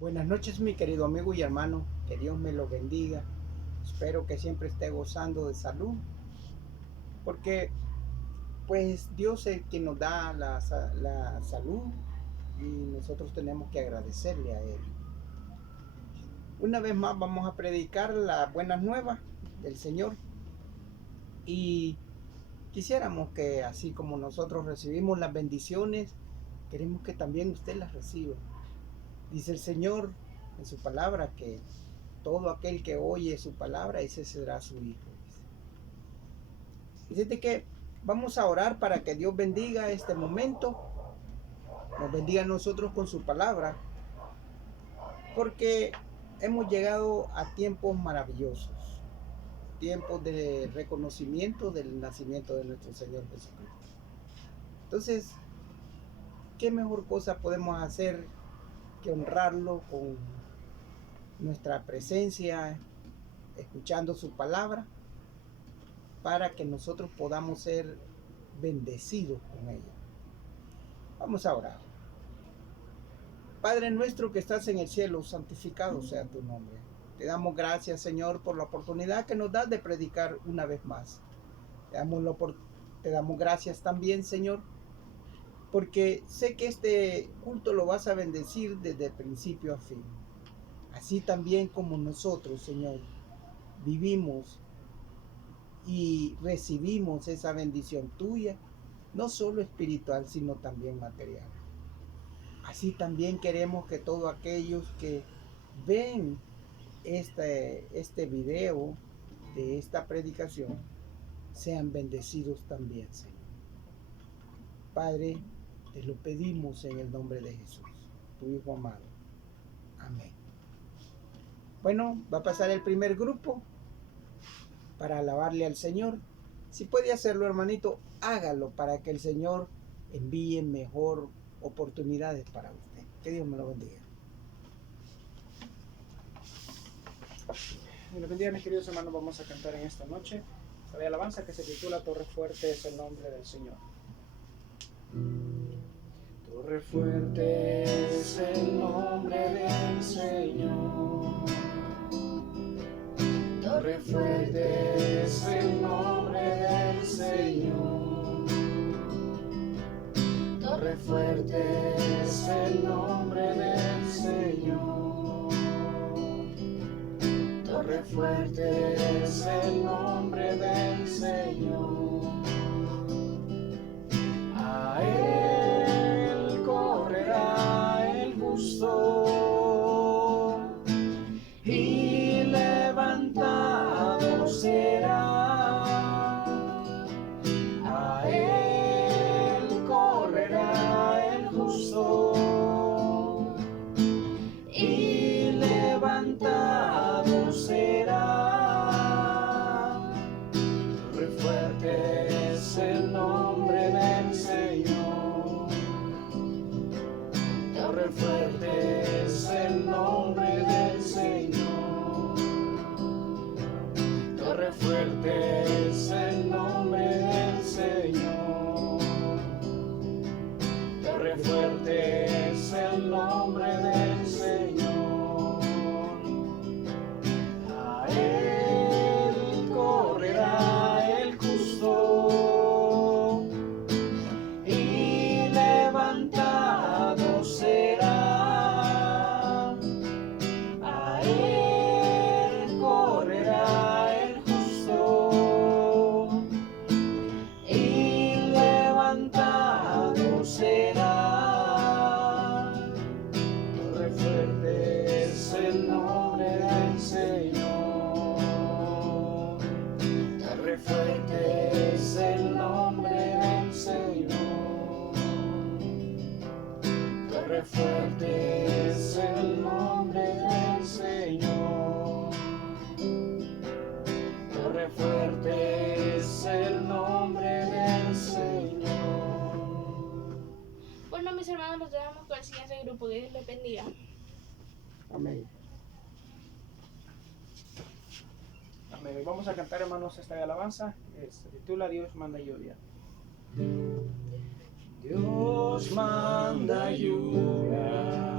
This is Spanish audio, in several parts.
Buenas noches, mi querido amigo y hermano, que Dios me lo bendiga. Espero que siempre esté gozando de salud, porque pues Dios es quien nos da la salud y nosotros tenemos que agradecerle a Él. Una vez más vamos a predicar las buenas nuevas del Señor y quisiéramos que así como nosotros recibimos las bendiciones, queremos que también usted las reciba. Dice el Señor en su palabra que todo aquel que oye su palabra, ese será su hijo. Dice que vamos a orar para que Dios bendiga este momento, nos bendiga a nosotros con su palabra, porque hemos llegado a tiempos maravillosos, tiempos de reconocimiento del nacimiento de nuestro Señor Jesucristo. Entonces, ¿qué mejor cosa podemos hacer que honrarlo con nuestra presencia, escuchando su palabra, para que nosotros podamos ser bendecidos con ella? Vamos a orar. Padre nuestro que estás en el cielo, santificado sea tu nombre. Te damos gracias, Señor, por la oportunidad que nos das de predicar una vez más. Te damos gracias también, Señor, porque sé que este culto lo vas a bendecir desde principio a fin. Así también como nosotros, Señor, vivimos y recibimos esa bendición tuya, no solo espiritual, sino también material. Así también queremos que todos aquellos que ven este video de esta predicación sean bendecidos también, Señor. Padre, te lo pedimos en el nombre de Jesús, tu Hijo amado. Amén. Bueno, va a pasar el primer grupo para alabarle al Señor. Si puede hacerlo, hermanito, hágalo para que el Señor envíe mejor oportunidades para usted. Que Dios me lo bendiga. Dios los bendiga, mis queridos hermanos. Vamos a cantar en esta noche la alabanza que se titula Torre Fuerte es el nombre del Señor. Torre fuerte es el nombre del Señor. Torre fuerte es el nombre del Señor. Torre fuerte es el nombre del Señor. Torre fuerte es el nombre del Señor. A él correrá el justo y levantado será. A él correrá el justo y levantado será. Torre fuerte es el nombre del Señor. Torre fuerte es el nombre del Señor. Torre fuerte es el nombre del Señor. Torre fuerte es el nombre del Señor. A él correrá el justo y levantado será. A él correrá el justo y levantado será. Torre fuerte es el nombre del Señor. Torre fuerte es el nombre del Señor. Torre fuerte es el nombre del Señor. Torre fuerte es el nombre del Señor. Bueno, mis hermanos, los dejamos con el siguiente grupo. Que Dios les bendiga. Amén. Amén. Vamos a cantar, hermanos, esta alabanza que se titula Dios manda lluvia. Dios manda lluvia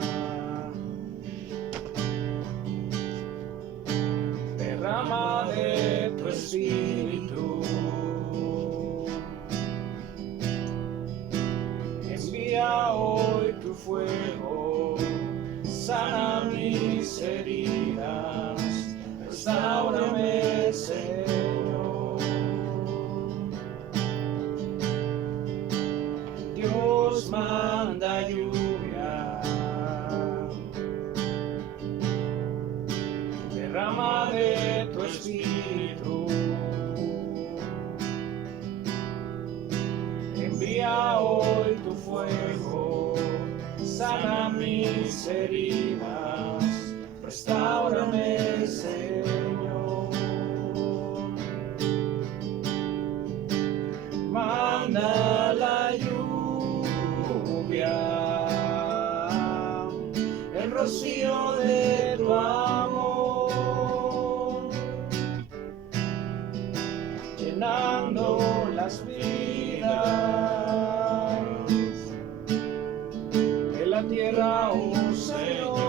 heridas, restáurame, Señor. Dios manda lluvia, derrama de tu espíritu, envía hoy tu fuego, sana mis heridas, restáurame, Señor. Manda la lluvia, el rocío de tu amor, llenando las vidas de la tierra, oh Señor.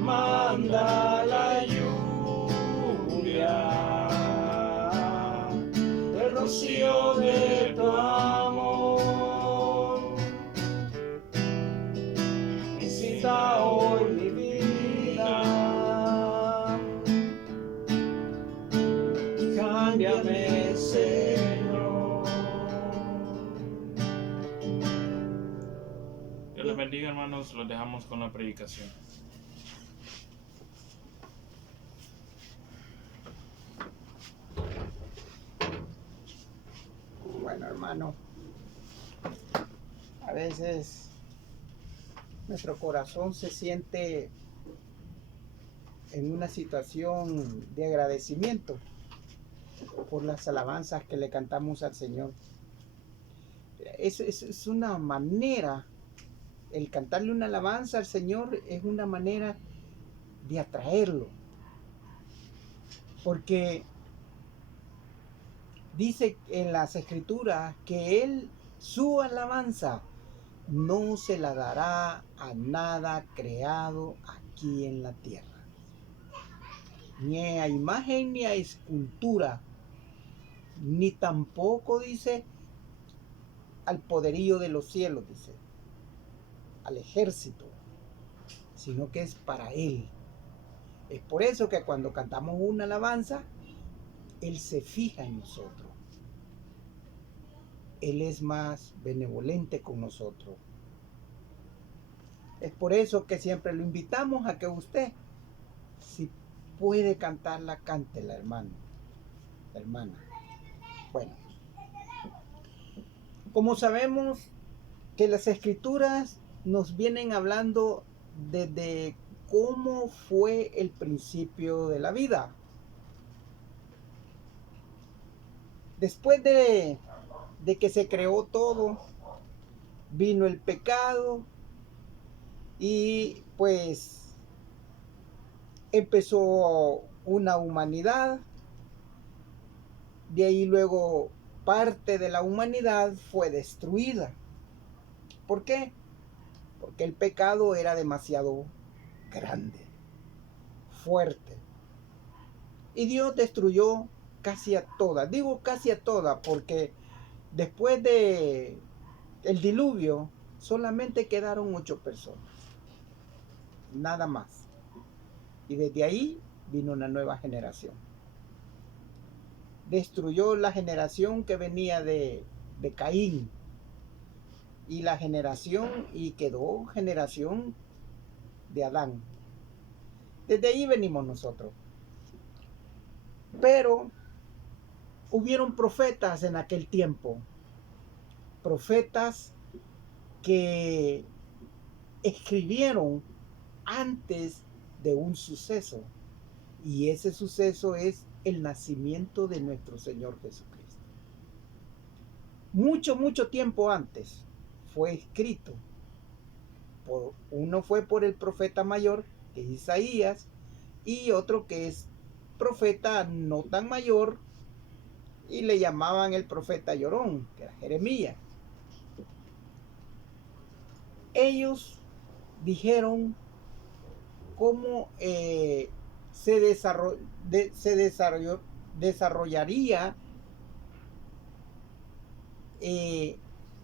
Manda la lluvia, el rocío de tu amor, visita hoy mi vida, cámbiame, Señor. Dios les bendiga, hermanos. Los dejamos con la predicación. Bueno, hermano, a veces nuestro corazón se siente en una situación de agradecimiento por las alabanzas que le cantamos al Señor. Es una manera, el cantarle una alabanza al Señor es una manera de atraerlo, porque dice en las Escrituras que Él, su alabanza, no se la dará a nada creado aquí en la tierra. Ni a imagen ni a escultura, ni tampoco, dice, al poderío de los cielos, dice, al ejército, sino que es para Él. Es por eso que cuando cantamos una alabanza, Él se fija en nosotros. Él es más benevolente con nosotros. Es por eso que siempre lo invitamos a que usted, si puede cantarla, cántela, hermano, hermana. Bueno, como sabemos que las Escrituras nos vienen hablando desde cómo fue el principio de la vida. Después de que se creó todo, vino el pecado y pues empezó una humanidad. De ahí luego parte de la humanidad fue destruida. ¿Por qué? Porque el pecado era demasiado grande, fuerte. Y Dios destruyó casi a todas. Digo casi a todas porque después de el diluvio solamente quedaron 8 personas. Nada más. Y desde ahí vino una nueva generación. Destruyó la generación que venía de Caín. Y la generación, y quedó generación de Adán. Desde ahí venimos nosotros. Pero hubieron profetas en aquel tiempo. Profetas que escribieron antes de un suceso. Y ese suceso es el nacimiento de nuestro Señor Jesucristo. Mucho tiempo antes fue escrito. Uno fue por el profeta mayor, que es Isaías, y otro que es profeta no tan mayor, y le llamaban el profeta llorón, que era Jeremías. Ellos dijeron cómo se desarrollaría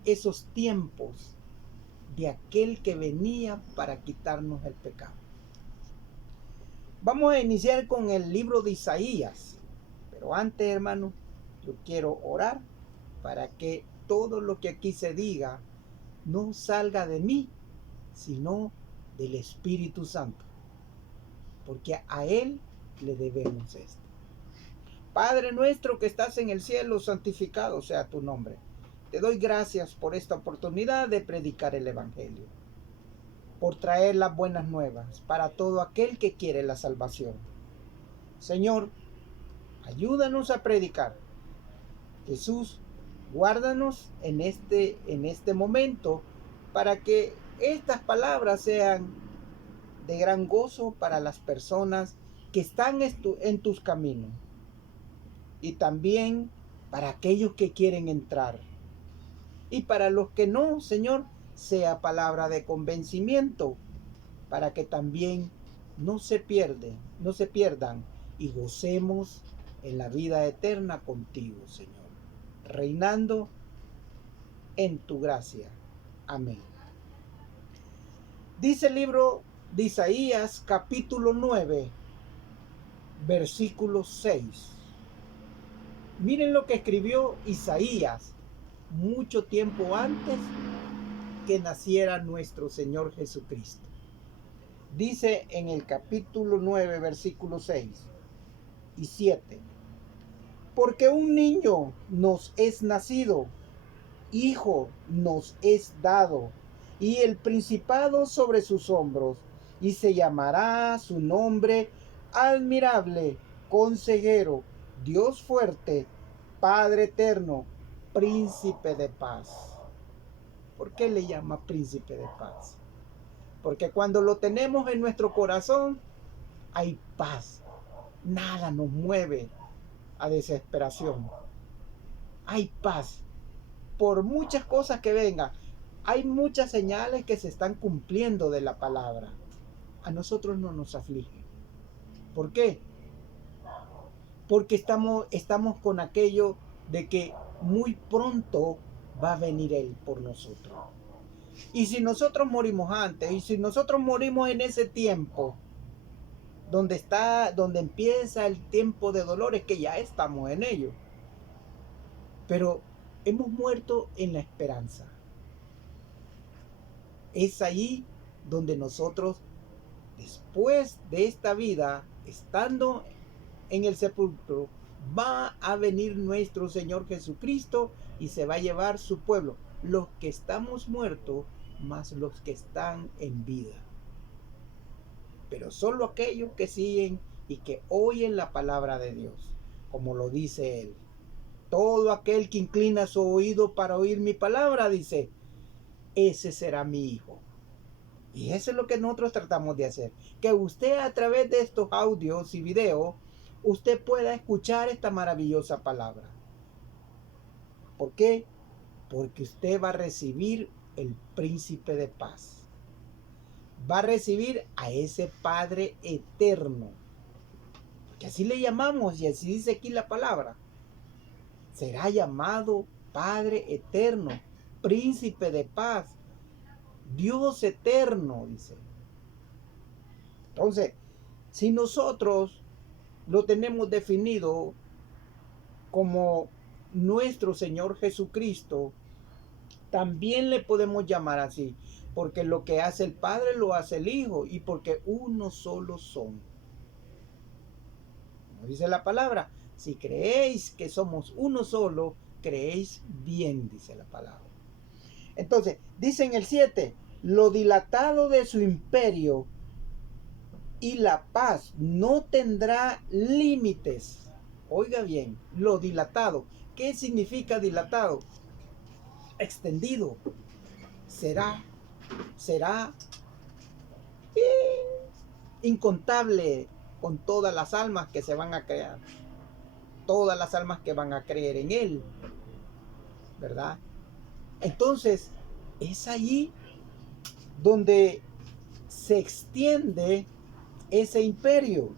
esos tiempos de aquel que venía para quitarnos el pecado. Vamos a iniciar con el libro de Isaías, pero antes, hermano, yo quiero orar para que todo lo que aquí se diga no salga de mí, sino del Espíritu Santo, porque a Él le debemos esto. Padre nuestro que estás en el cielo, santificado sea tu nombre. Te doy gracias por esta oportunidad de predicar el Evangelio, por traer las buenas nuevas para todo aquel que quiere la salvación. Señor, ayúdanos a predicar. Jesús, guárdanos en este momento para que estas palabras sean de gran gozo para las personas que están en tus caminos y también para aquellos que quieren entrar. Y para los que no, Señor, sea palabra de convencimiento para que también no se pierdan y gocemos en la vida eterna contigo, Señor, reinando en tu gracia. Amén. Dice el libro de Isaías, capítulo 9, versículo 6. Miren lo que escribió Isaías mucho tiempo antes que naciera nuestro Señor Jesucristo. Dice en el capítulo 9, versículo 6 y 7. Porque un niño nos es nacido, hijo nos es dado, y el principado sobre sus hombros, y se llamará su nombre admirable, consejero, Dios fuerte, Padre eterno, príncipe de paz. ¿Por qué le llama príncipe de paz? Porque cuando lo tenemos en nuestro corazón, hay paz. Nada nos mueve a desesperación. Hay paz. Por muchas cosas que vengan, hay muchas señales que se están cumpliendo de la palabra. A nosotros no nos aflige. ¿Por qué? Porque estamos con aquello de que muy pronto va a venir Él por nosotros. Y si nosotros morimos antes, y si nosotros morimos en ese tiempo, donde empieza el tiempo de dolores, que ya estamos en ello, pero hemos muerto en la esperanza. Es ahí donde nosotros, después de esta vida, estando en el sepulcro, va a venir nuestro Señor Jesucristo y se va a llevar su pueblo, los que estamos muertos más los que están en vida. Pero solo aquellos que siguen y que oyen la palabra de Dios, como lo dice Él. Todo aquel que inclina su oído para oír mi palabra, dice, ese será mi hijo. Y eso es lo que nosotros tratamos de hacer. Que usted, a través de estos audios y videos, usted pueda escuchar esta maravillosa palabra. ¿Por qué? Porque usted va a recibir el príncipe de paz. Va a recibir a ese Padre eterno. Que así le llamamos, y así dice aquí la palabra. Será llamado Padre eterno, príncipe de paz, Dios eterno, dice. Entonces, si nosotros lo tenemos definido como nuestro Señor Jesucristo, también le podemos llamar así, porque lo que hace el Padre lo hace el Hijo, y porque uno solo son. Como dice la palabra, si creéis que somos uno solo, creéis bien, dice la palabra. Entonces, dice en el 7, lo dilatado de su imperio y la paz no tendrá límites. Oiga bien, lo dilatado. ¿Qué significa dilatado? Extendido. Será incontable con todas las almas que se van a crear. Todas las almas que van a creer en Él. ¿Verdad? Entonces, es allí donde se extiende ese imperio.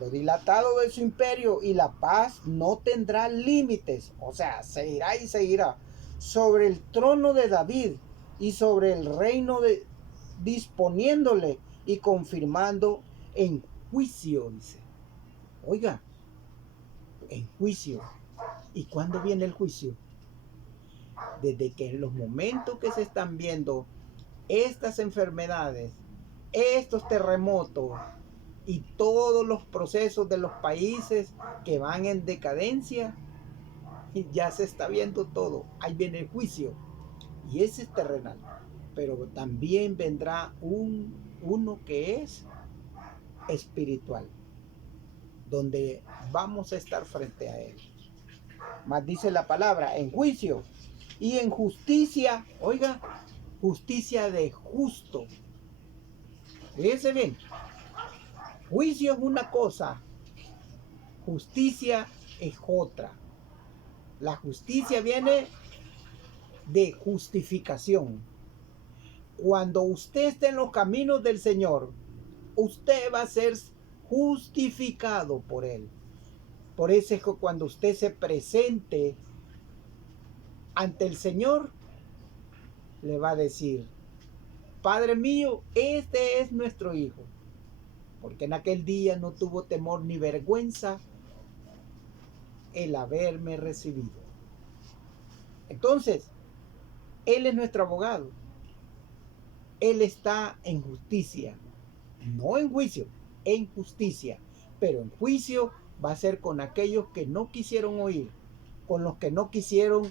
Lo dilatado de su imperio y la paz no tendrá límites. O sea, se irá y se irá sobre el trono de David y sobre el reino disponiéndole y confirmando en juicio, dice. Oiga, en juicio. ¿Y cuándo viene el juicio? Desde que en los momentos que se están viendo estas enfermedades, estos terremotos y todos los procesos de los países que van en decadencia, y ya se está viendo todo. Ahí viene el juicio y ese es terrenal, pero también vendrá uno que es espiritual, donde vamos a estar frente a él. Más dice la palabra, en juicio y en justicia. Oiga, justicia de justo. Fíjense bien, juicio es una cosa, justicia es otra. La justicia viene de justificación. Cuando usted esté en los caminos del Señor, usted va a ser justificado por Él. Por eso es que cuando usted se presente ante el Señor, le va a decir, Padre mío, este es nuestro hijo. Porque en aquel día no tuvo temor ni vergüenza el haberme recibido. Entonces, Él es nuestro abogado. Él está en justicia, no en juicio, en justicia. Pero en juicio va a ser con aquellos que no quisieron oír, con los que no quisieron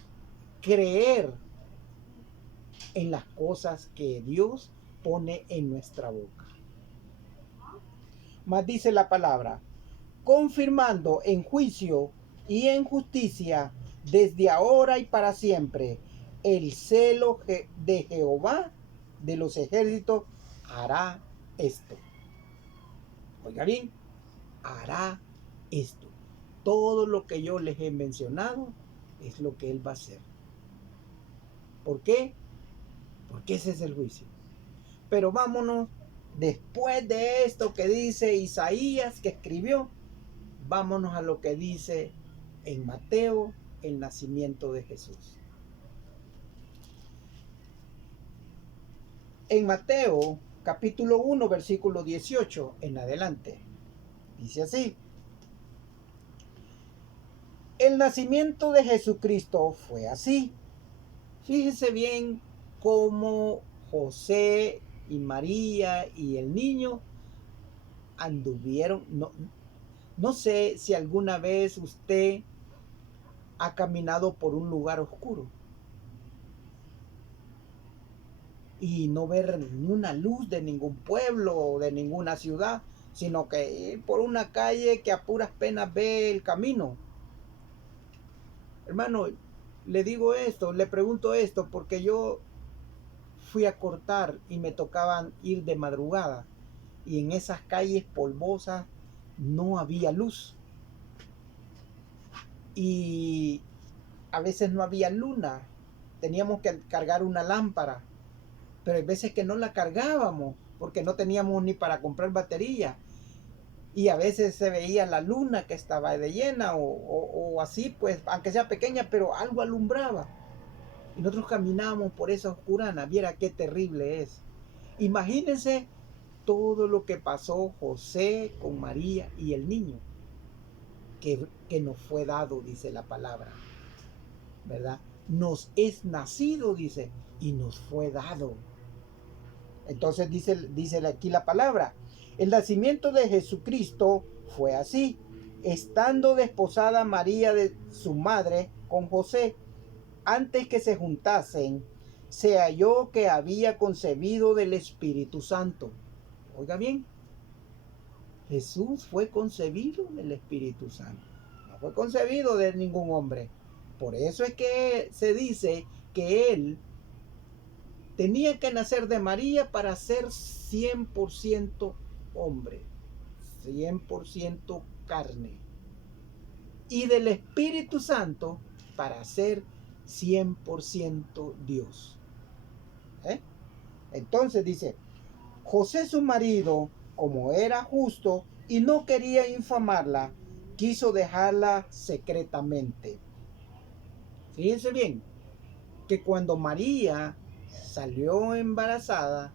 creer en las cosas que Dios pone en nuestra boca. Mas dice la palabra, confirmando en juicio y en justicia desde ahora y para siempre, el celo de Jehová de los ejércitos hará esto. Oiga bien, hará esto. Todo lo que yo les he mencionado es lo que Él va a hacer. ¿Por qué? Porque ese es el juicio. Pero vámonos, después de esto que dice Isaías, que escribió, vámonos a lo que dice en Mateo, el nacimiento de Jesús. En Mateo, capítulo 1, versículo 18 en adelante, dice así. El nacimiento de Jesucristo fue así. Fíjese bien cómo José y María y el niño anduvieron. No sé si alguna vez usted ha caminado por un lugar oscuro y no ver ninguna luz de ningún pueblo o de ninguna ciudad, sino que ir por una calle que a puras penas ve el camino. Hermano, le digo esto, le pregunto esto, porque yo fui a cortar y me tocaban ir de madrugada y en esas calles polvosas no había luz y a veces no había luna, teníamos que cargar una lámpara, pero hay veces que no la cargábamos porque no teníamos ni para comprar batería y a veces se veía la luna que estaba de llena o así, pues aunque sea pequeña, pero algo alumbraba y nosotros caminábamos por esa oscurana. Viera qué terrible es. Imagínense todo lo que pasó José con María y el niño que nos fue dado, dice la palabra, ¿verdad? Nos es nacido, dice, y nos fue dado. Entonces dice aquí la palabra, el nacimiento de Jesucristo fue así, estando desposada María de su madre con José, antes que se juntasen, se halló que había concebido del Espíritu Santo. Oiga bien, Jesús fue concebido del Espíritu Santo, no fue concebido de ningún hombre. Por eso es que se dice que Él tenía que nacer de María para ser 100% hombre, 100% carne, y del Espíritu Santo para ser 100% Dios. Entonces dice, José su marido, como era justo y no quería infamarla, quiso dejarla secretamente. Fíjense bien, que cuando María salió embarazada,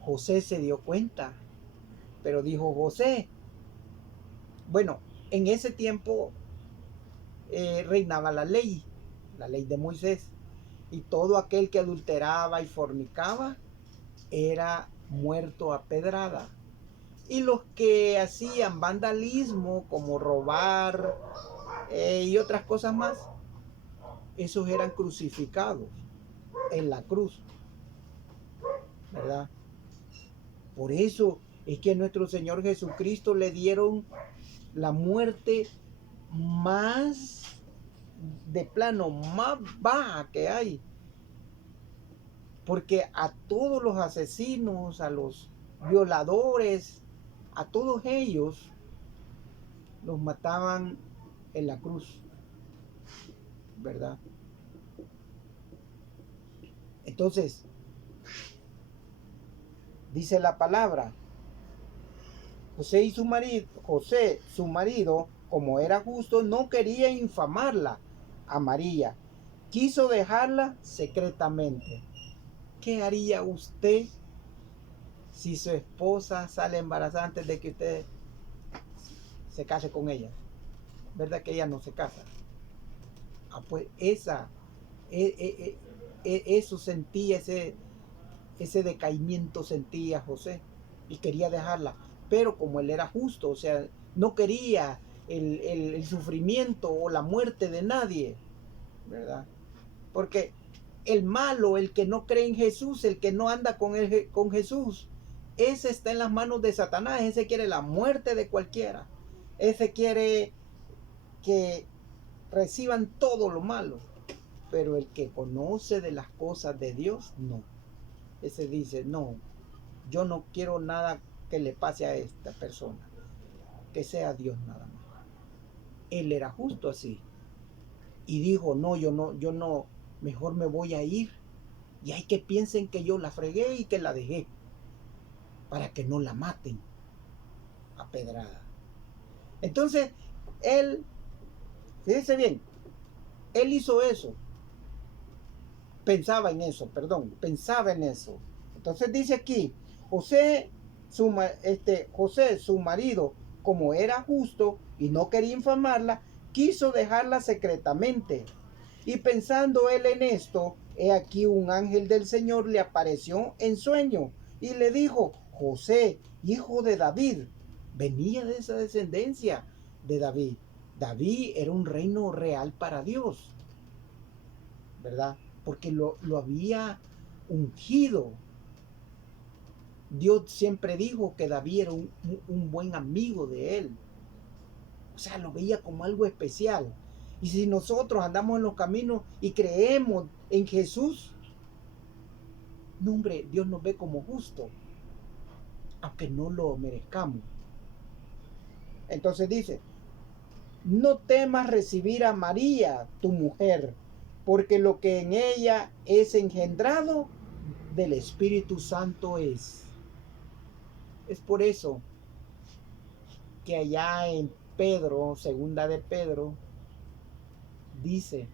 José se dio cuenta, pero dijo José, bueno, en ese tiempo reinaba la ley de Moisés, y todo aquel que adulteraba y fornicaba era muerto a pedrada. Y los que hacían vandalismo, como robar y otras cosas más, esos eran crucificados en la cruz, ¿verdad? Por eso es que a nuestro Señor Jesucristo le dieron la muerte más de plano, más baja que hay. Porque a todos los asesinos, a los violadores, a todos ellos los mataban en la cruz, ¿verdad? Entonces, dice la palabra, José, su marido, como era justo, no quería infamarla a María. Quiso dejarla secretamente. ¿Qué haría usted si su esposa sale embarazada antes de que usted se case con ella? ¿Verdad que ella no se casa? Pues eso sentía, ese decaimiento sentía José y quería dejarla. Pero como él era justo, o sea, no quería el sufrimiento o la muerte de nadie, ¿verdad? Porque el malo, el que no cree en Jesús, el que no anda con Jesús, ese está en las manos de Satanás. Ese quiere la muerte de cualquiera. Ese quiere que reciban todo lo malo. Pero el que conoce de las cosas de Dios, no. Ese dice, no, yo no quiero nada que le pase a esta persona. Que sea Dios nada más. Él era justo así. Y dijo, no, yo no, mejor me voy a ir. Y hay que piensen que yo la fregué y que la dejé. Para que no la maten a pedrada. Entonces, él, fíjense bien, él hizo eso. Pensaba en eso. Entonces dice aquí, José, su marido, como era justo y no quería infamarla, quiso dejarla secretamente. Y pensando él en esto, he aquí un ángel del Señor le apareció en sueño y le dijo, José, hijo de David, venía de esa descendencia de David. David era un reino real para Dios, ¿verdad? Porque lo había ungido. Dios siempre dijo que David era un buen amigo de él. O sea, lo veía como algo especial. Y si nosotros andamos en los caminos y creemos en Jesús, no, hombre, Dios nos ve como justo, aunque no lo merezcamos. Entonces dice, no temas recibir a María, tu mujer, porque lo que en ella es engendrado del Espíritu Santo es. Es por eso que allá en Pedro, segunda de Pedro, dice,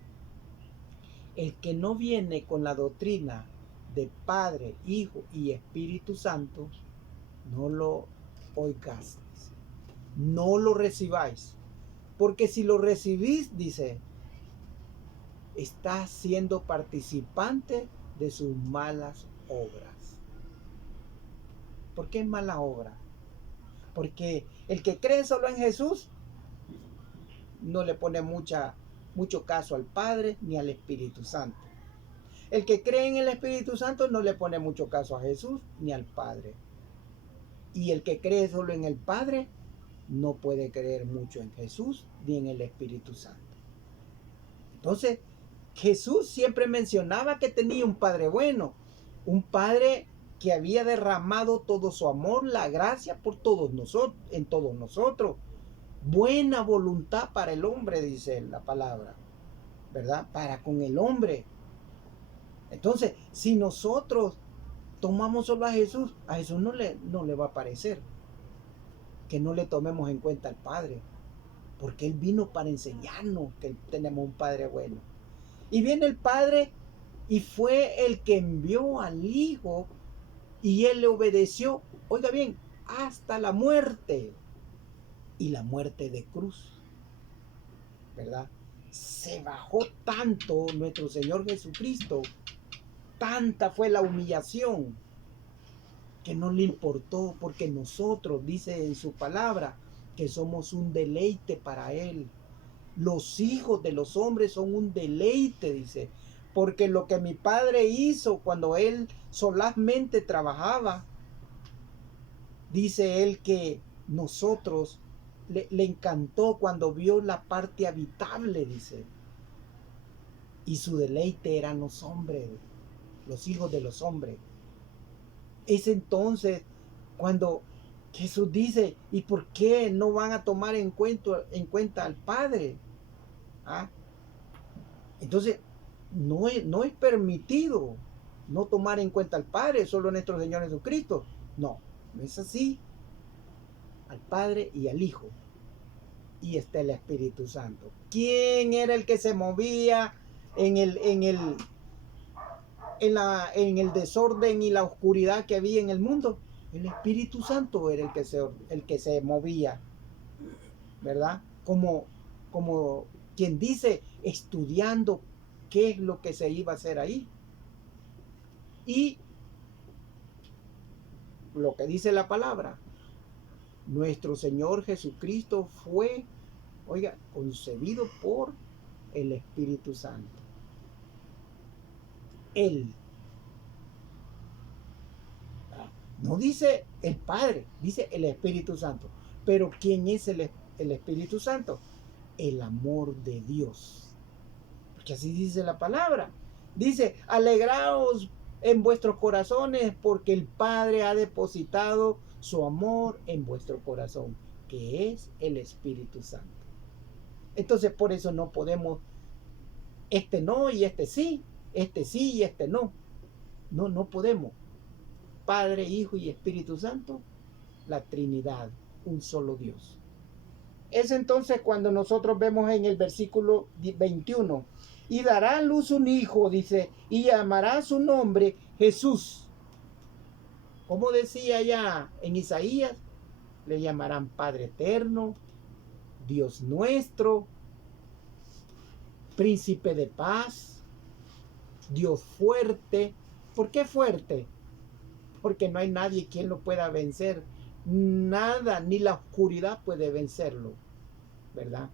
el que no viene con la doctrina de Padre, Hijo y Espíritu Santo, no lo oigáis, no lo recibáis, porque si lo recibís, dice, está siendo participante de sus malas obras. ¿Por qué mala obra? Porque el que cree solo en Jesús no le pone mucho caso al Padre ni al Espíritu Santo. El que cree en el Espíritu Santo no le pone mucho caso a Jesús ni al Padre. Y el que cree solo en el Padre no puede creer mucho en Jesús ni en el Espíritu Santo. Entonces, Jesús siempre mencionaba que tenía un Padre bueno, un Padre que había derramado todo su amor, la gracia por todos nosotros, en todos nosotros. Buena voluntad para el hombre, dice la palabra, ¿verdad? Para con el hombre. Entonces, si nosotros tomamos solo a Jesús no le va a parecer que no le tomemos en cuenta al Padre, porque Él vino para enseñarnos que tenemos un Padre bueno. Y viene el Padre y fue el que envió al Hijo y él le obedeció, oiga bien, hasta la muerte, y la muerte de cruz, ¿verdad? Se bajó tanto nuestro Señor Jesucristo, tanta fue la humillación, que no le importó, porque nosotros, dice en su palabra, que somos un deleite para Él. Los hijos de los hombres son un deleite, dice, porque lo que mi Padre hizo cuando Él solazmente trabajaba, dice Él que nosotros le encantó cuando vio la parte habitable, dice, y su deleite eran los hombres, los hijos de los hombres. Es entonces cuando Jesús dice, ¿y por qué no van a tomar en cuenta al Padre? ¿Ah? Entonces, no es permitido no tomar en cuenta al Padre, solo nuestro Señor Jesucristo. No es así. Al Padre y al Hijo. Y está el Espíritu Santo. ¿Quién era el que se movía en el desorden y la oscuridad que había en el mundo? El Espíritu Santo era el que se movía, ¿verdad? Como quien dice, estudiando qué es lo que se iba a hacer ahí. Y lo que dice la palabra, nuestro Señor Jesucristo fue, oiga, concebido por el Espíritu Santo. Él. No dice el Padre, dice el Espíritu Santo. Pero ¿quién es el Espíritu Santo? El amor de Dios. Porque así dice la palabra. Dice, alegraos en vuestros corazones porque el Padre ha depositado su amor en vuestro corazón, que es el Espíritu Santo. Entonces por eso no podemos, este no y este sí y este no. No podemos. Padre, Hijo y Espíritu Santo, la Trinidad, un solo Dios. Es entonces cuando nosotros vemos en el versículo 21, y dará a luz un hijo, dice, y llamará su nombre Jesús. Como decía ya en Isaías, le llamarán Padre Eterno, Dios nuestro, Príncipe de paz, Dios fuerte. ¿Por qué fuerte? Porque no hay nadie quien lo pueda vencer. Nada, ni la oscuridad puede vencerlo, ¿verdad?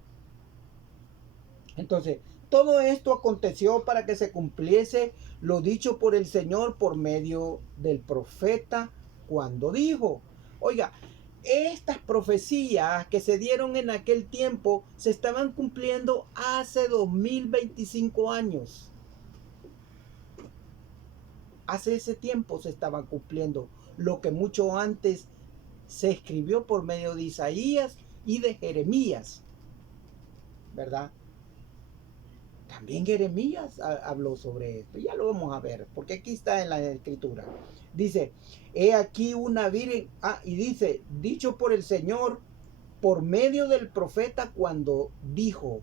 Entonces, todo esto aconteció para que se cumpliese lo dicho por el Señor por medio del profeta cuando dijo, oiga, estas profecías que se dieron en aquel tiempo se estaban cumpliendo hace 2025 años. Hace ese tiempo se estaban cumpliendo lo que mucho antes se escribió por medio de Isaías y de Jeremías, ¿verdad? También Jeremías habló sobre esto. Ya lo vamos a ver, porque aquí está en la escritura. Dice, he aquí una virgen, y dice, dicho por el Señor por medio del profeta cuando dijo,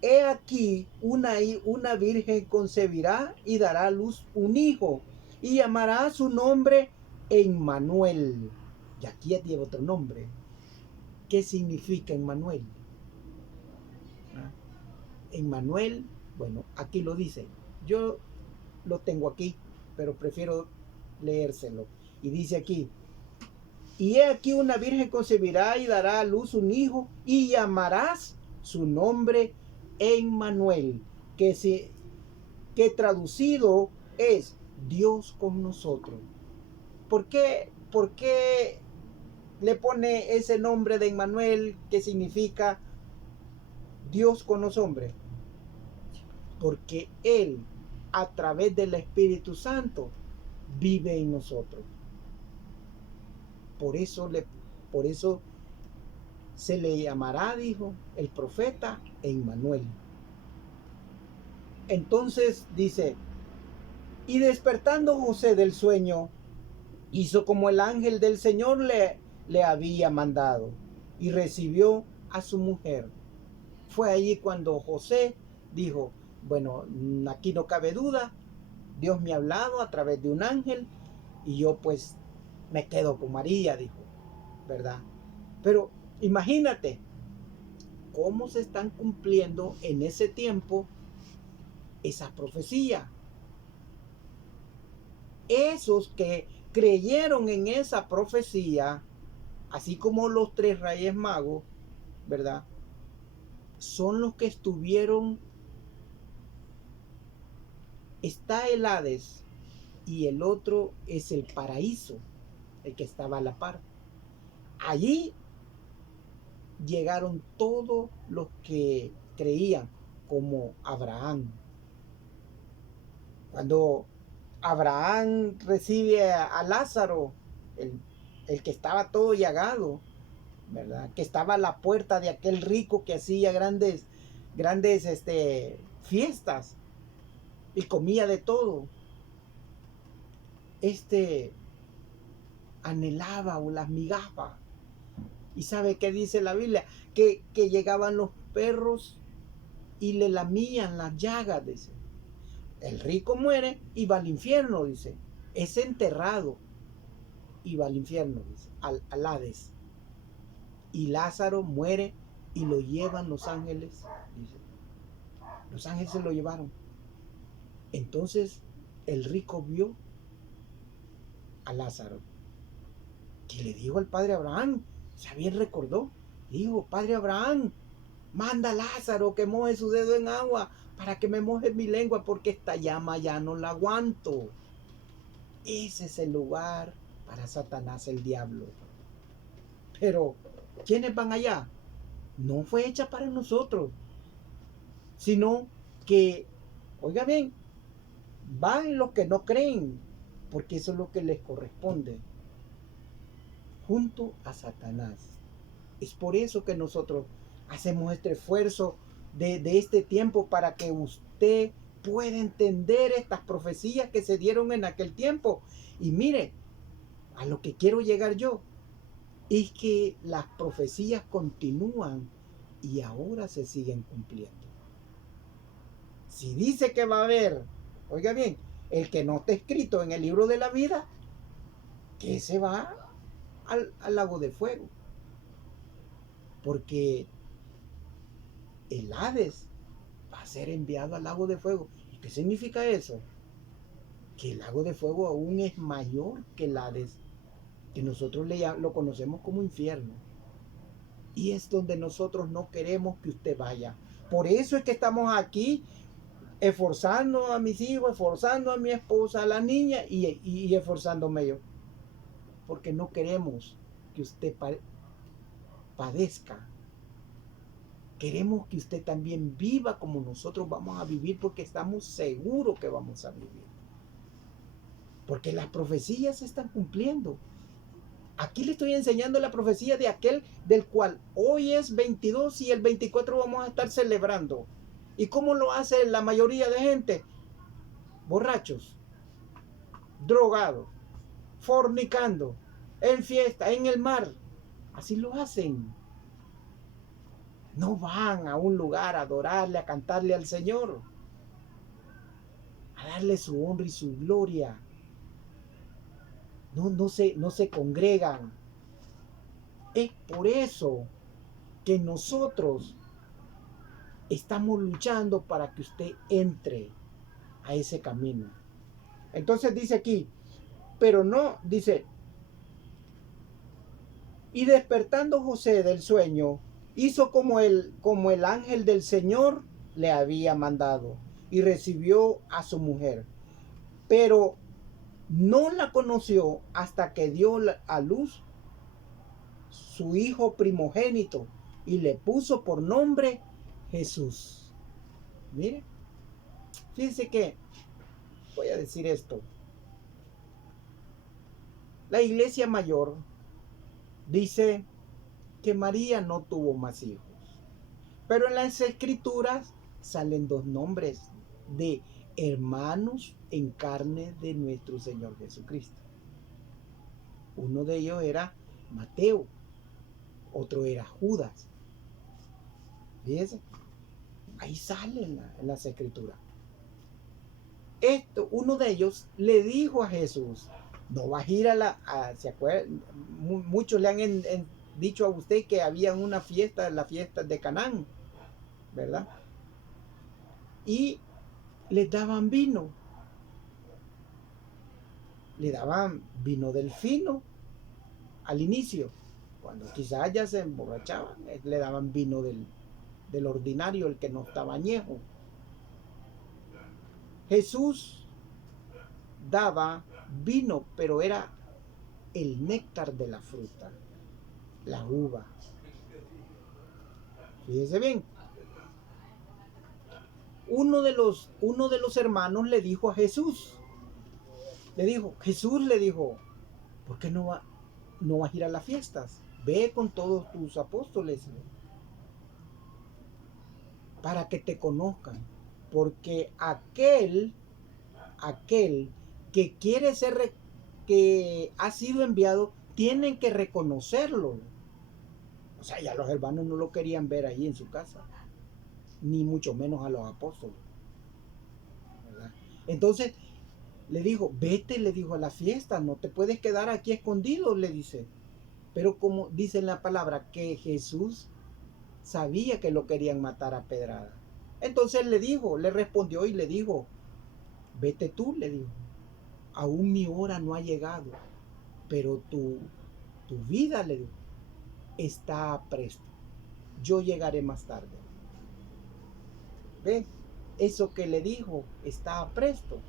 he aquí una virgen concebirá y dará a luz un hijo y llamará su nombre Emmanuel. Y aquí ya tiene otro nombre. ¿Qué significa Emmanuel? Emmanuel, bueno, aquí lo dice. Yo lo tengo aquí, pero prefiero leérselo. Y dice aquí, y he aquí una virgen concebirá y dará a luz un hijo y llamarás su nombre Emmanuel, que traducido es Dios con nosotros. ¿Por qué le pone ese nombre de Emmanuel que significa Dios con los hombres? Porque Él, a través del Espíritu Santo, vive en nosotros. Por eso se le llamará, dijo el profeta, Emmanuel. Entonces dice, y despertando José del sueño, hizo como el ángel del Señor le había mandado, y recibió a su mujer. Fue allí cuando José dijo, bueno, aquí no cabe duda, Dios me ha hablado a través de un ángel y yo pues me quedo con María, dijo, ¿verdad? Pero imagínate cómo se están cumpliendo en ese tiempo esa profecía. Esos que creyeron en esa profecía, así como los 3 reyes magos, ¿verdad? Son los que estuvieron, está el Hades y el otro es el paraíso, el que estaba a la par. Allí llegaron todos los que creían, como Abraham. Cuando Abraham recibe a Lázaro, el que estaba todo llagado, ¿verdad? Que estaba a la puerta de aquel rico que hacía grandes fiestas y comía de todo. Anhelaba o las migajas. ¿Y sabe qué dice la Biblia? Que llegaban los perros y le lamían las llagas, dice. El rico muere y va al infierno, dice. Es enterrado y va al infierno, dice, al Hades. Y Lázaro muere y lo llevan los ángeles, dice. Los ángeles se lo llevaron. Entonces el rico vio a Lázaro, que le dijo al padre Abraham, ¿se bien recordó? Dijo, padre Abraham, manda a Lázaro que moje su dedo en agua para que me moje mi lengua, porque esta llama ya no la aguanto. Ese es el lugar para Satanás, el diablo. Pero, ¿quiénes van allá? No fue hecha para nosotros, sino que, oiga bien, van los que no creen, porque eso es lo que les corresponde, junto a Satanás. Es por eso que nosotros hacemos este esfuerzo de este tiempo, para que usted pueda entender estas profecías que se dieron en aquel tiempo. Y mire, a lo que quiero llegar yo, es que las profecías continúan y ahora se siguen cumpliendo. Si dice que va a haber, oiga bien, el que no está escrito en el libro de la vida, que se va al lago de fuego. Porque el Hades va a ser enviado al lago de fuego. ¿Y qué significa eso? Que el lago de fuego aún es mayor que el Hades, que nosotros lo conocemos como infierno. Y es donde nosotros no queremos que usted vaya. Por eso es que estamos aquí, esforzando a mis hijos, esforzando a mi esposa, a la niña y esforzándome yo. Porque no queremos que usted padezca. Queremos que usted también viva como nosotros vamos a vivir, porque estamos seguros que vamos a vivir. Porque las profecías se están cumpliendo. Aquí le estoy enseñando la profecía de aquel del cual hoy es 22 y el 24 vamos a estar celebrando. ¿Y cómo lo hace la mayoría de gente? Borrachos, drogados, fornicando, en fiesta, en el mar. Así lo hacen. No van a un lugar a adorarle, a cantarle al Señor, a darle su honra y su gloria. No se congregan. Es por eso que nosotros estamos luchando para que usted entre a ese camino. Entonces dice aquí, pero no, dice, y despertando José del sueño, hizo como el ángel del Señor le había mandado, y recibió a su mujer. Pero no la conoció hasta que dio a luz su hijo primogénito y le puso por nombre Jesús. Mire, fíjense que voy a decir esto. La Iglesia Mayor dice que María no tuvo más hijos, pero en las Escrituras salen 2 nombres de hermanos en carne de nuestro Señor Jesucristo. Uno de ellos era Mateo, otro era Judas. Fíjense, Ahí sale en las escrituras. Uno de ellos le dijo a Jesús, no vas a ir ¿se acuerdan? Muchos le han dicho a usted que había una fiesta, la fiesta de Canaán, ¿verdad? Y les daban vino. Le daban vino del fino al inicio. Cuando quizás ya se emborrachaban, le daban vino del ordinario, el que no estaba añejo. Jesús daba vino, pero era el néctar de la fruta, la uva. Fíjese bien. Uno de los hermanos le dijo a Jesús, Jesús le dijo, ¿por qué no vas a ir a las fiestas? Ve con todos tus apóstoles para que te conozcan, porque aquel que quiere ser, que ha sido enviado, tienen que reconocerlo. O sea, ya los hermanos no lo querían ver ahí en su casa, ni mucho menos a los apóstoles, ¿verdad? Entonces le dijo, vete, le dijo, a la fiesta, no te puedes quedar aquí escondido, le dice. Pero como dice en la palabra que Jesús sabía que lo querían matar a pedrada. Entonces le respondió y le dijo, vete tú, le dijo, aún mi hora no ha llegado, pero tu vida, le dijo, está presto. Yo llegaré más tarde. ¿Ve? Eso que le dijo, está presto.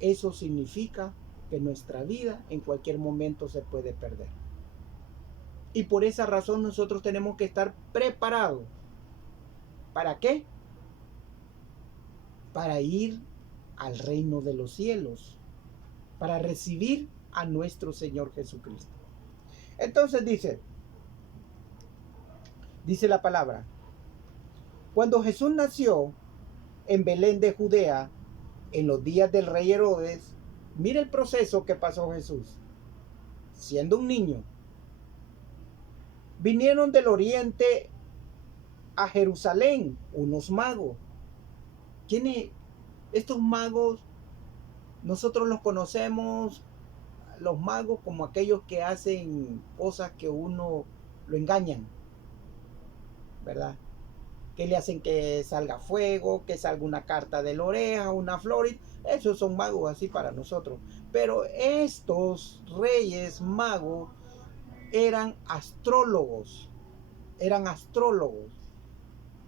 Eso significa que nuestra vida en cualquier momento se puede perder. Y por esa razón nosotros tenemos que estar preparados. ¿Para qué? Para ir al reino de los cielos, para recibir a nuestro Señor Jesucristo. Entonces dice la palabra, cuando Jesús nació en Belén de Judea, en los días del rey Herodes, mira el proceso que pasó Jesús. Siendo un niño, vinieron del oriente a Jerusalén unos magos. ¿Quiénes? Estos magos, nosotros los conocemos, los magos, como aquellos que hacen cosas que uno lo engañan, ¿verdad? Que le hacen que salga fuego, que salga una carta de la oreja, una flor. Esos son magos así para nosotros. Pero estos reyes magos eran astrólogos.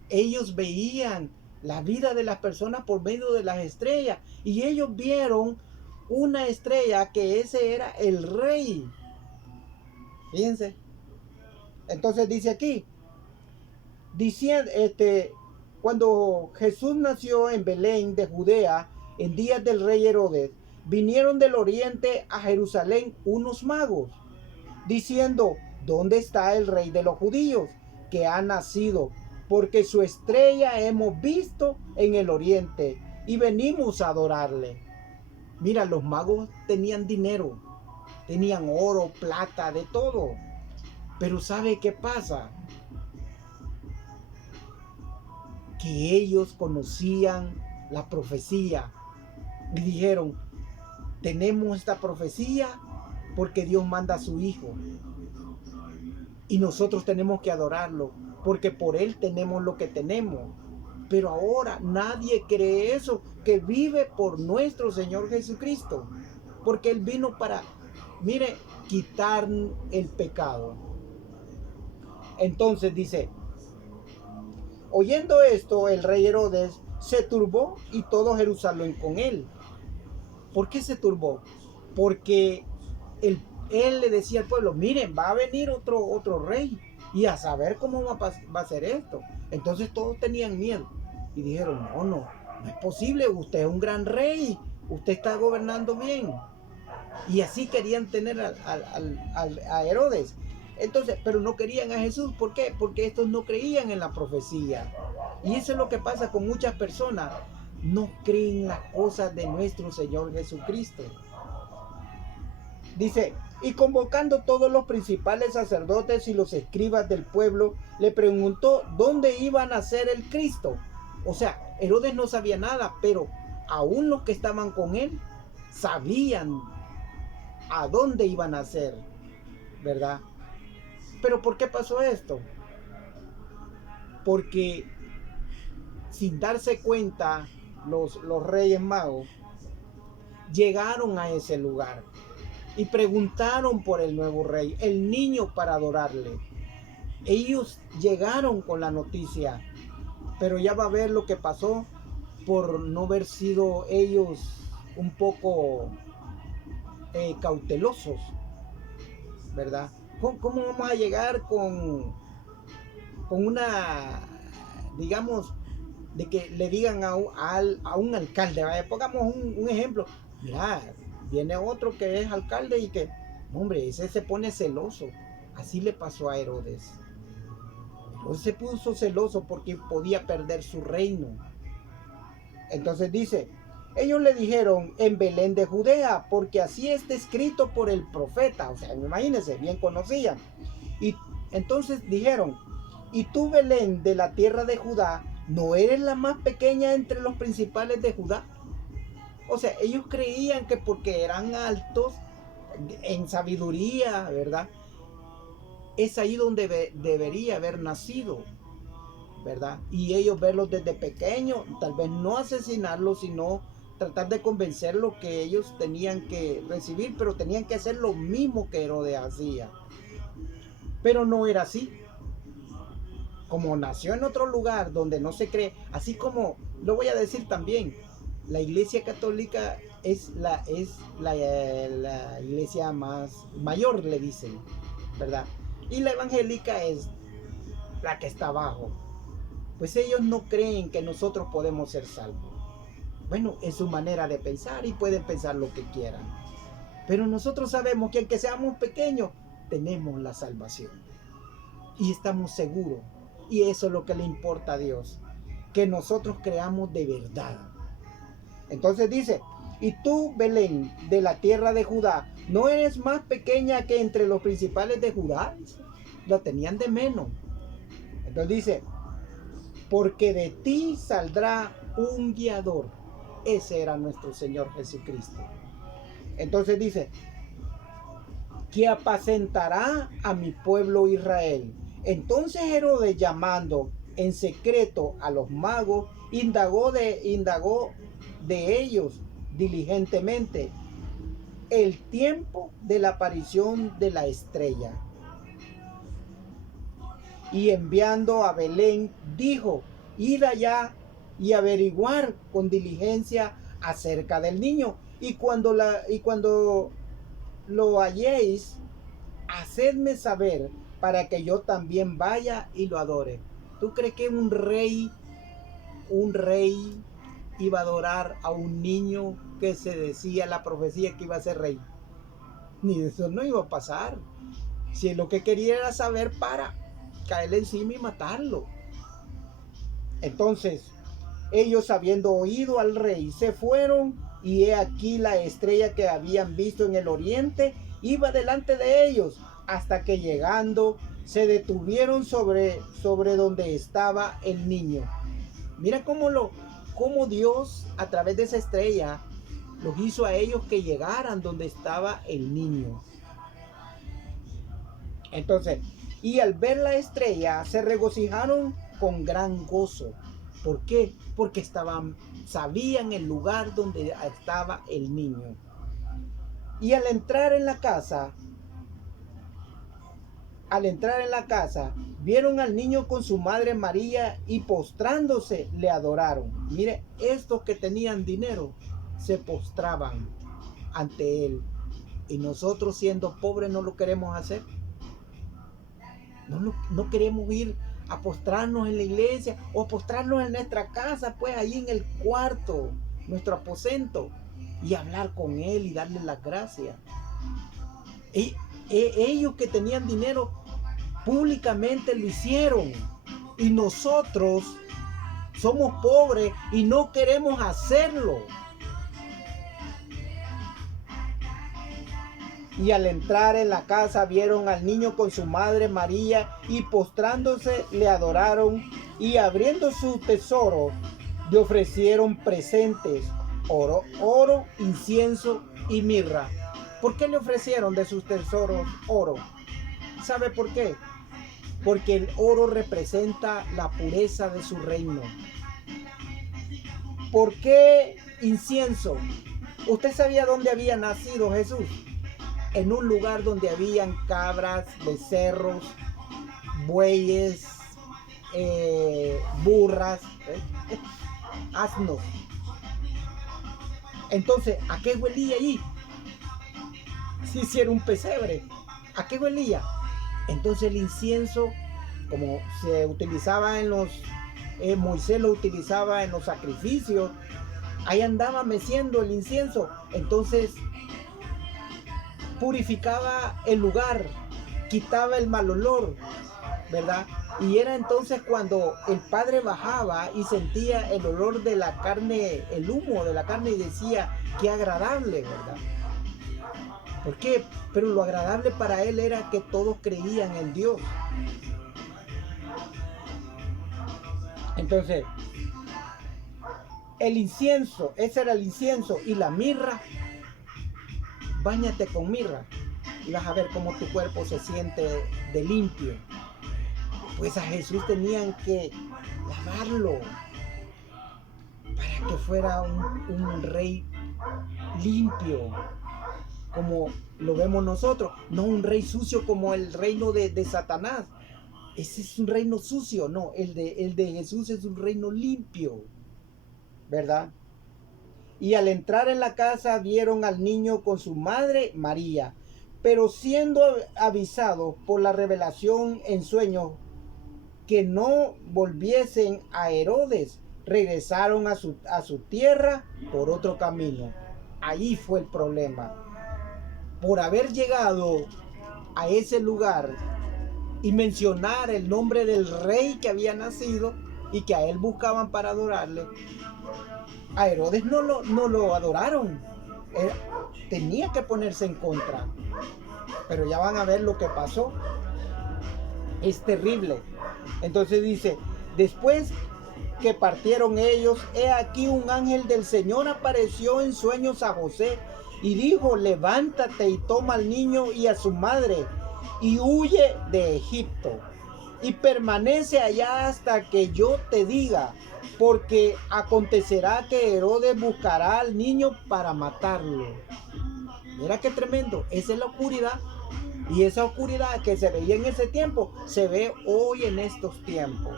Ellos veían la vida de las personas por medio de las estrellas. Y ellos vieron una estrella que ese era el rey. Fíjense. Entonces dice aquí, diciendo, cuando Jesús nació en Belén de Judea, en días del rey Herodes, vinieron del oriente a Jerusalén unos magos, diciendo, ¿dónde está el rey de los judíos que ha nacido? Porque su estrella hemos visto en el oriente y venimos a adorarle. Mira, los magos tenían dinero, tenían oro, plata, de todo. Pero ¿sabe qué pasa? Que ellos conocían la profecía y dijeron, tenemos esta profecía porque Dios manda a su Hijo y nosotros tenemos que adorarlo porque por Él tenemos lo que tenemos. Pero ahora nadie cree eso, que vive por nuestro Señor Jesucristo, porque Él vino para, mire, quitar el pecado. Entonces dice, oyendo esto, el rey Herodes se turbó y todo Jerusalén con él. ¿Por qué se turbó? Porque él le decía al pueblo, miren, va a venir otro rey y a saber cómo va a ser esto. Entonces todos tenían miedo y dijeron, no es posible, usted es un gran rey, usted está gobernando bien. Y así querían tener a Herodes. Entonces, pero no querían a Jesús. ¿Por qué? Porque estos no creían en la profecía. Y eso es lo que pasa con muchas personas. No creen las cosas de nuestro Señor Jesucristo. Dice, y convocando todos los principales sacerdotes y los escribas del pueblo, le preguntó dónde iba a nacer el Cristo. O sea, Herodes no sabía nada, pero aún los que estaban con él sabían a dónde iba a nacer, ¿verdad? Pero ¿por qué pasó esto? Porque sin darse cuenta, los reyes magos llegaron a ese lugar y preguntaron por el nuevo rey, el niño, para adorarle. Ellos llegaron con la noticia, pero ya va a ver lo que pasó por no haber sido ellos un poco cautelosos, ¿verdad? ¿Cómo vamos a llegar con una, digamos, de que le digan a un alcalde, ¿vale? Pongamos un ejemplo, mira, viene otro que es alcalde y que, hombre, ese se pone celoso. Así le pasó a Herodes. Entonces se puso celoso porque podía perder su reino. Entonces dice, ellos le dijeron en Belén de Judea, porque así está escrito por el profeta. O sea, imagínense, bien conocían. Y entonces dijeron, y tú, Belén, de la tierra de Judá, ¿no eres la más pequeña entre los principales de Judá? O sea, ellos creían que porque eran altos en sabiduría, ¿verdad? Es ahí donde debería haber nacido, ¿verdad? Y ellos verlos desde pequeños, tal vez no asesinarlos, sino tratar de convencerlos que ellos tenían que recibir, pero tenían que hacer lo mismo que Herodes hacía. Pero no era así. Como nació en otro lugar donde no se cree, así como, lo voy a decir también, la iglesia católica es la iglesia más mayor, le dicen, ¿verdad? Y la evangélica es la que está abajo. Pues ellos no creen que nosotros podemos ser salvos. Bueno, es su manera de pensar y pueden pensar lo que quieran. Pero nosotros sabemos que aunque seamos pequeños, tenemos la salvación. Y estamos seguros. Y eso es lo que le importa a Dios. Que nosotros creamos de verdad. Entonces dice, y tú, Belén, de la tierra de Judá, ¿no eres más pequeña que entre los principales de Judá? Lo tenían de menos. Entonces dice, porque de ti saldrá un guiador. Ese era nuestro Señor Jesucristo. Entonces dice, que apacentará a mi pueblo Israel. Entonces Herodes, llamando en secreto a los magos, indagó de ellos diligentemente el tiempo de la aparición de la estrella. Y enviando a Belén, dijo, id allá y averiguar con diligencia acerca del niño. Y cuando lo halléis, hacedme saber para que yo también vaya y lo adore. ¿Tú crees que un rey iba a adorar a un niño que se decía la profecía que iba a ser rey? Ni eso no iba a pasar. Si lo que quería era saber para caerle encima y matarlo. Entonces, ellos, habiendo oído al rey, se fueron, y he aquí la estrella que habían visto en el oriente iba delante de ellos, hasta que llegando se detuvieron sobre donde estaba el niño. Mira cómo Dios a través de esa estrella los hizo a ellos que llegaran donde estaba el niño. Entonces, y al ver la estrella se regocijaron con gran gozo. ¿Por qué? Porque sabían el lugar donde estaba el niño. Y al entrar en la casa, vieron al niño con su madre María y postrándose le adoraron. Mire, estos que tenían dinero se postraban ante él. Y nosotros, siendo pobres, no lo queremos hacer. No queremos ir a postrarnos en la iglesia o postrarnos en nuestra casa, pues ahí en el cuarto, nuestro aposento, y hablar con él y darle las gracias. Ellos que tenían dinero públicamente lo hicieron, y nosotros somos pobres y no queremos hacerlo. Y al entrar en la casa vieron al niño con su madre María, y postrándose le adoraron, y abriendo su tesoro le ofrecieron presentes, oro, incienso y mirra. ¿Por qué le ofrecieron de sus tesoros oro? ¿Sabe por qué? Porque el oro representa la pureza de su reino. ¿Por qué incienso? ¿Usted sabía dónde había nacido Jesús? En un lugar donde habían cabras, becerros, bueyes, burras, asnos. Entonces, ¿a qué huelía allí? Si hiciera un pesebre, ¿a qué huelía? Entonces el incienso, como se utilizaba en los, Moisés lo utilizaba en los sacrificios, ahí andaba meciendo el incienso. Entonces purificaba el lugar, quitaba el mal olor, ¿verdad? Y era entonces cuando el Padre bajaba y sentía el olor de la carne, el humo de la carne, y decía, qué agradable, ¿verdad? ¿Por qué? Pero lo agradable para él era que todos creían en Dios. Entonces, el incienso, ese era el incienso, y la mirra. Báñate con mirra y vas a ver cómo tu cuerpo se siente de limpio. Pues a Jesús tenían que lavarlo para que fuera un rey limpio, como lo vemos nosotros, no un rey sucio como el reino de Satanás. Ese es un reino sucio, no, el de Jesús es un reino limpio, ¿verdad? Y al entrar en la casa vieron al niño con su madre María, pero siendo avisados por la revelación en sueños que no volviesen a Herodes, regresaron a su tierra por otro camino. Ahí fue el problema. Por haber llegado a ese lugar y mencionar el nombre del rey que había nacido y que a él buscaban para adorarle, a Herodes no lo adoraron. Él tenía que ponerse en contra. Pero ya van a ver lo que pasó. Es terrible. Entonces dice, después que partieron ellos, he aquí un ángel del Señor apareció en sueños a José y dijo, levántate y toma al niño y a su madre y huye de Egipto y permanece allá hasta que yo te diga, porque acontecerá que Herodes buscará al niño para matarlo. Mira qué tremendo, esa es la oscuridad. Y esa oscuridad que se veía en ese tiempo, se ve hoy en estos tiempos.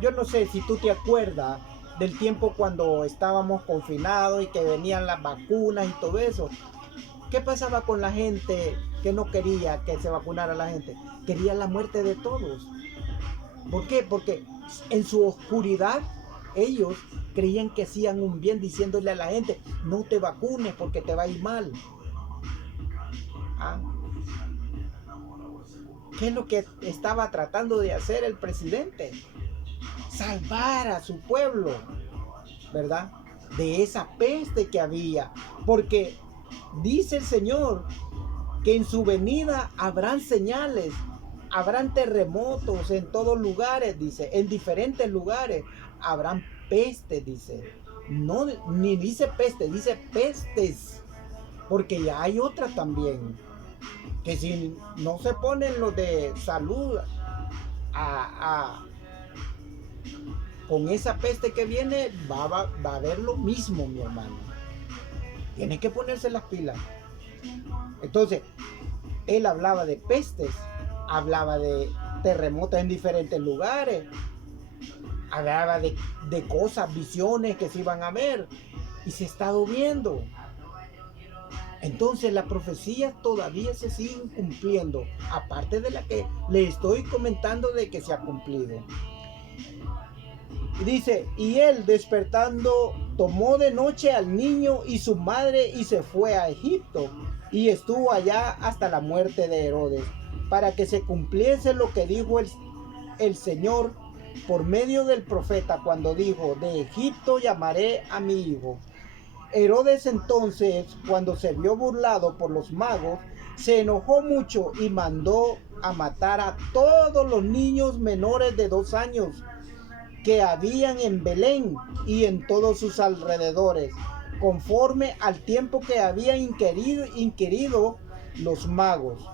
Yo no sé si tú te acuerdas del tiempo cuando estábamos confinados y que venían las vacunas y todo eso. ¿Qué pasaba con la gente que no quería que se vacunara la gente? Quería la muerte de todos. ¿Por qué? Porque en su oscuridad ellos creían que hacían un bien diciéndole a la gente, no te vacunes porque te va a ir mal. ¿Ah? ¿Qué es lo que estaba tratando de hacer el presidente? Salvar a su pueblo, ¿verdad? De esa peste que había. Porque dice el Señor que en su venida habrán señales, habrán terremotos en todos lugares, dice, en diferentes lugares habrán pestes, dice. No, ni dice peste, dice pestes, porque ya hay otras también. Que si no se ponen los de salud con esa peste que viene, va a haber lo mismo, mi hermano. Tiene que ponerse las pilas. Entonces, él hablaba de pestes, hablaba de terremotos en diferentes lugares, hablaba de cosas, visiones que se iban a ver, y se está viendo. Entonces las profecías todavía se siguen cumpliendo, aparte de la que le estoy comentando de que se ha cumplido. Y dice, y él despertando tomó de noche al niño y su madre y se fue a Egipto y estuvo allá hasta la muerte de Herodes, para que se cumpliese lo que dijo el Señor por medio del profeta cuando dijo, de Egipto llamaré a mi hijo. Herodes entonces, cuando se vio burlado por los magos, se enojó mucho y mandó a matar a todos los niños menores de 2 años que habían en Belén y en todos sus alrededores, conforme al tiempo que habían inquirido los magos.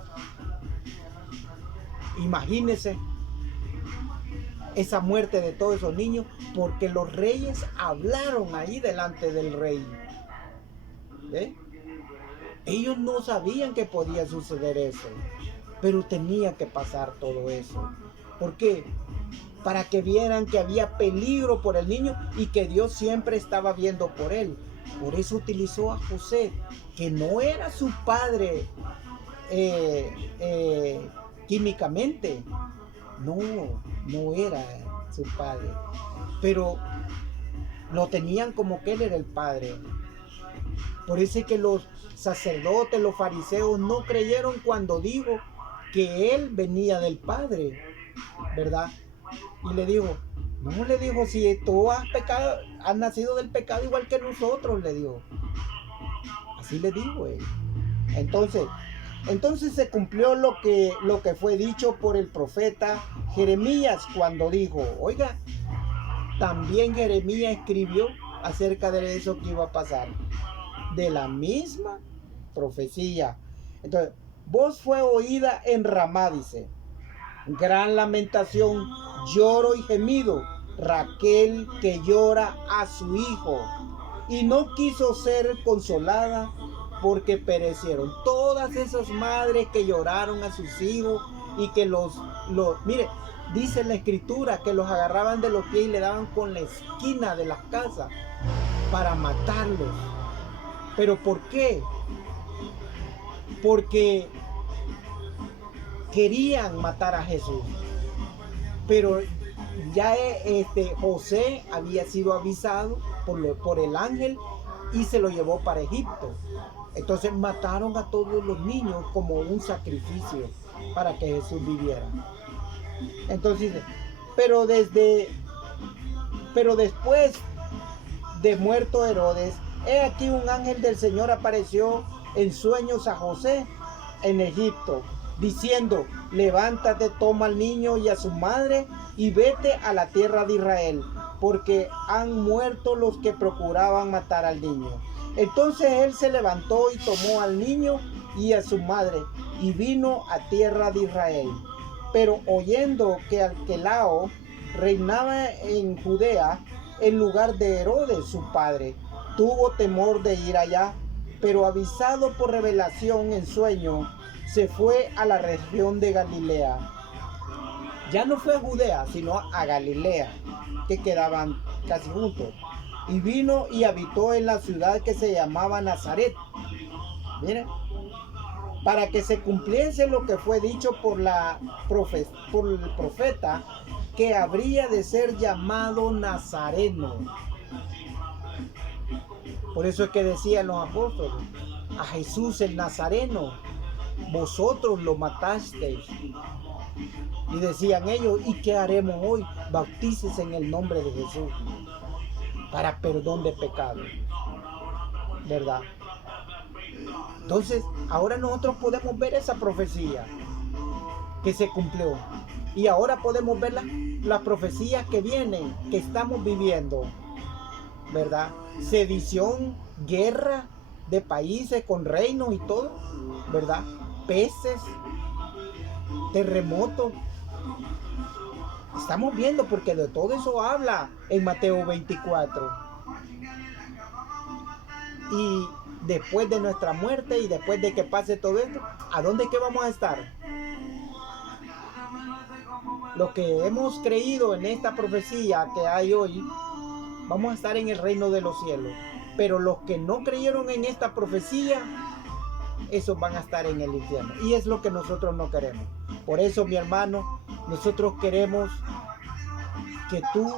Imagínense esa muerte de todos esos niños, porque los reyes hablaron ahí delante del rey. ¿Ve? Ellos no sabían que podía suceder eso, pero tenía que pasar todo eso. ¿Por qué? Para que vieran que había peligro por el niño y que Dios siempre estaba viendo por él. Por eso utilizó a José, que no era su padre químicamente. No era su padre. Pero lo tenían como que él era el padre. Por eso es que los sacerdotes, los fariseos no creyeron cuando dijo que él venía del padre, ¿verdad? Y le dijo, si tú has pecado, has nacido del pecado igual que nosotros, le dijo. Así le dijo él. Entonces se cumplió lo que fue dicho por el profeta Jeremías cuando dijo, oiga, también Jeremías escribió acerca de eso que iba a pasar, de la misma profecía. Entonces, voz fue oída en Ramá, dice, gran lamentación, lloro y gemido, Raquel que llora a su hijo y no quiso ser consolada porque perecieron. Todas esas madres que lloraron a sus hijos y que mire, dice la escritura que los agarraban de los pies y le daban con la esquina de las casas para matarlos. ¿Pero por qué? Porque querían matar a Jesús. Pero ya José había sido avisado por el ángel y se lo llevó para Egipto. Entonces mataron a todos los niños como un sacrificio para que Jesús viviera. Entonces, pero después de muerto Herodes, he aquí un ángel del Señor apareció en sueños a José en Egipto, diciendo, levántate, toma al niño y a su madre y vete a la tierra de Israel, porque han muerto los que procuraban matar al niño. Entonces él se levantó y tomó al niño y a su madre y vino a tierra de Israel. Pero oyendo que Arquelao reinaba en Judea en lugar de Herodes su padre, tuvo temor de ir allá, pero avisado por revelación en sueño, se fue a la región de Galilea. Ya no fue a Judea, sino a Galilea, que quedaban casi juntos. Y vino y habitó en la ciudad que se llamaba Nazaret. Miren, para que se cumpliese lo que fue dicho por el profeta, que habría de ser llamado Nazareno. Por eso es que decían los apóstoles, a Jesús el Nazareno, vosotros lo matasteis. Y decían ellos, ¿y qué haremos hoy? Bautícese en el nombre de Jesús para perdón de pecados, ¿verdad? Entonces, ahora nosotros podemos ver esa profecía que se cumplió. Y ahora podemos ver las profecías que vienen, que estamos viviendo, ¿verdad? Sedición, guerra de países con reinos y todo, ¿verdad? Pestes, terremotos. Estamos viendo porque de todo eso habla en Mateo 24. Y después de nuestra muerte y después de que pase todo esto, ¿a dónde es que vamos a estar? Los que hemos creído en esta profecía que hay hoy, vamos a estar en el reino de los cielos. Pero los que no creyeron en esta profecía, esos van a estar en el infierno. Y es lo que nosotros no queremos. Por eso, mi hermano, nosotros queremos que tú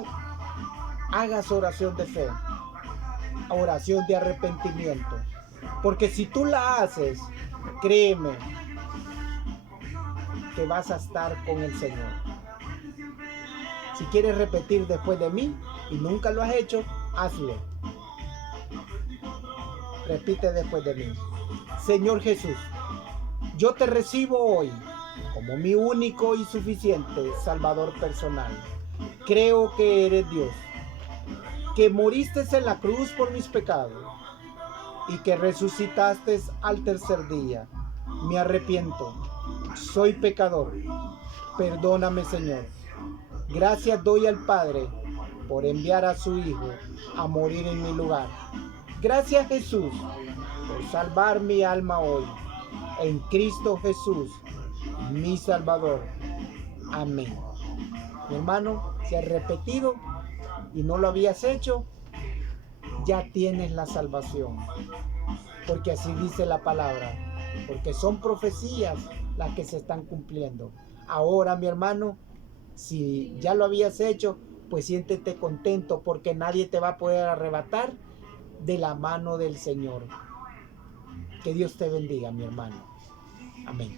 hagas oración de fe, oración de arrepentimiento. Porque si tú la haces, créeme que vas a estar con el Señor. Si quieres repetir después de mí y nunca lo has hecho, hazlo. Repite después de mí. Señor Jesús, yo te recibo hoy como mi único y suficiente Salvador personal. Creo que eres Dios, que moriste en la cruz por mis pecados y que resucitaste al tercer día. Me arrepiento, soy pecador. Perdóname, Señor. Gracias doy al Padre por enviar a su Hijo a morir en mi lugar. Gracias, Jesús, por salvar mi alma hoy. En Cristo Jesús, mi Salvador. Amén. Mi hermano, si has repetido y no lo habías hecho, ya tienes la salvación. Porque así dice la palabra. Porque son profecías las que se están cumpliendo. Ahora, mi hermano, si ya lo habías hecho, pues siéntete contento porque nadie te va a poder arrebatar de la mano del Señor. Que Dios te bendiga, mi hermano. Amén.